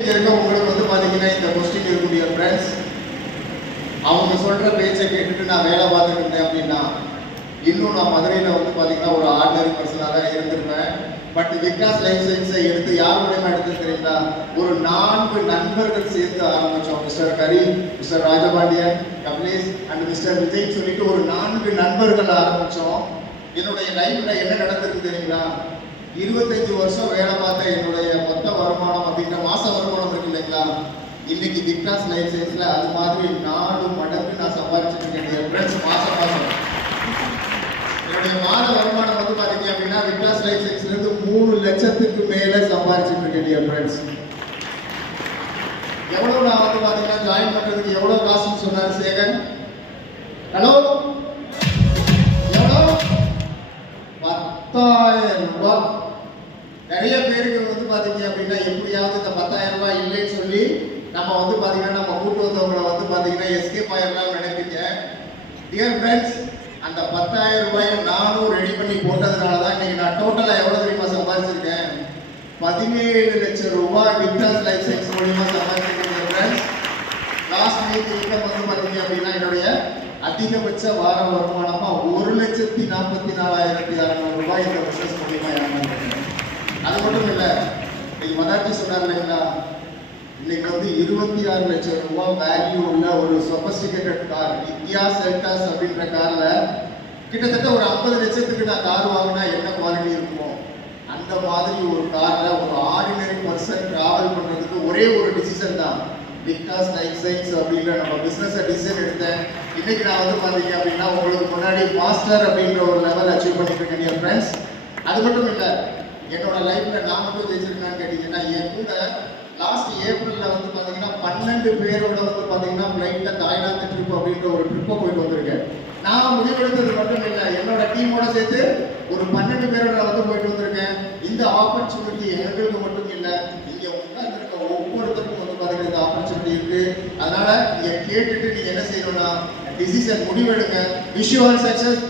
உங்களுக்கு வந்து பாத்தீங்கன்னா இந்த கொஸ்டின் இருக்கக்கூடிய ஃப்ரெண்ட்ஸ் அவங்க சொல்ற பேச்சை கேட்டுட்டு நான் வேலை பார்த்துட்டு இருந்தேன் அப்படின்னா இன்னும் நான் மதுரையில் வந்து பாத்தீங்கன்னா ஒரு ஆர்டினரி பர்சனாக தான் இருந்திருப்பேன். பட் விக்டாஸ் லைஃப் சயின்ஸை எடுத்து யார் மூலமா எடுத்து தெரியுங்களா, ஒரு 4 நண்பர்கள் சேர்த்து ஆரம்பிச்சோம். Mister Karim, Mister Rajapandian, Kapilesh and Mister Vijay சொல்லிட்டு ஒரு 4 நண்பர்கள் ஆரம்பிச்சோம். என்னுடைய லைஃப்ல என்ன நடந்திருக்கு தெரியுங்களா, 25 வருஷம் வேலை பார்த்த என்னுடைய மொத்த வருமானம் அப்படின்ற மாச வருமானம் இருக்கு இல்லைங்களா, இன்னைக்கு விக்டாஸ் லைஃப் சயின்ஸ்ல அது மாதிரி 4 மடங்கு நான் சம்பாதிச்சுட்டு இருக்கேன் ஃப்ரெண்ட்ஸ். மாசம் என்னுடைய மாத வருமானம் வந்து பாத்தீங்க அப்படின்னா விக்டாஸ் லைஃப் சயின்ஸ்ல இருந்து 3 லட்சத்துக்கு மேல சம்பாதிச்சுட்டு இருக்கேன் ஃப்ரெண்ட்ஸ். எவ்வளவு நான் வந்து பாத்தீங்கன்னா ஜாயின் பண்றதுக்கு எவ்வளவு காசுன்னு சொன்னாரு சேகன். ஹலோ, எவ்வளவு? 10,000 ரூபாய். நிறைய பேருக்கு வந்து பாத்தீங்க அப்படின்னா எப்படியாவது இந்த 10,000 ரூபாய் இல்லைன்னு சொல்லி நம்ம வந்து பாத்தீங்கன்னா நம்ம கூட்டு வந்தவங்களை வந்து பாத்தீங்கன்னா எஸ்கேப் ஆயிடலாம் நினைப்பீங்க. டியர் ஃப்ரெண்ட்ஸ், அந்த 10,000 ரூபாயை நானும் ரெடி பண்ணி போட்டதுனால தான் இன்னைக்கு நான் டோட்டலா எவ்வளவு தெரியுமா சம்பாதிச்சிருக்கேன்? 17 லட்சம் ரூபாய் விக்டாஸ் லைஃப் சயின்ஸ் மூலியமா சம்பாதிச்சிருக்கேன் ஃப்ரெண்ட்ஸ். லாஸ்ட் வீக் இன்கம் வந்து பாத்தீங்க அப்படின்னா என்னுடைய அதிகபட்ச வார வருமானமா 1,44,600 ரூபாய் இந்த பிசினஸ் மூலியமா ஏமாந்துருக்கேன். அது மட்டும் இல்ல, இன்னைக்கு மதார்த்தி சொன்னார் இல்லைங்களா, இன்னைக்கு வந்து 26 லட்சம் ரூபாய் வேல்யூ உள்ள ஒரு சொபஸ்டிகேட்டட் கார் இந்தியா செல்டாஸ் அப்படின்ற கார்ல கிட்டத்தட்ட ஒரு 50 லட்சத்துக்கு நான் கார் வாங்கினா என்ன குவாலிட்டி இருக்குமோ அந்த மாதிரி ஒரு கார்ல ஒரு ஆர்டினரி பர்சன் டிராவல் பண்றதுக்கு ஒரே ஒரு டிசிஷன் தான், விக்டாஸ் லைஃப் சயின்ஸ் அப்படின்ற நம்ம பிசினஸ் டிசிஷன் எடுத்தேன். இன்னைக்கு நான் வந்து பாத்தீங்க அப்படின்னா உங்களுக்கு முன்னாடி மாஸ்டர் அப்படின்ற ஒரு லெவல் அச்சீவ் பண்ணிட்டு இருக்கேன் ஃப்ரெண்ட்ஸ். அது மட்டும் இல்ல, என்னோட லைஃப்ல நான் மட்டும் ஜெயிச்சிருக்கேன்னு கேட்டீங்கன்னா என் கூட லாஸ்ட் ஏப்ரல்ல வந்து பாத்தீங்கன்னா 12 பேரோட வந்து பாத்தீங்கன்னா ஃபிளைட்ல தாய்லாந்து ட்ரிப் அப்படின்ற ஒரு ட்ரிப்பை போயிட்டு வந்திருக்கேன். நான் முடிவெடுத்தது மட்டும் இல்லை, என்னோட டீமோட சேர்த்து ஒரு 12 பேரோட வந்து போயிட்டு வந்திருக்கேன். இந்த ஆப்பர்ச்சுனிட்டி எங்களுக்கு மட்டும் இல்லை, இங்க உட்கார்ந்துருக்க ஒவ்வொருத்தருக்கும் வந்து பாத்தீங்கன்னா இந்த ஆப்பர்ச்சுனிட்டி இருக்கு. அதனால நீங்க கேட்டுட்டு நீங்க என்ன செய்யணும்னா டிசிஷன் முடிவெடுங்க. Wish you all success.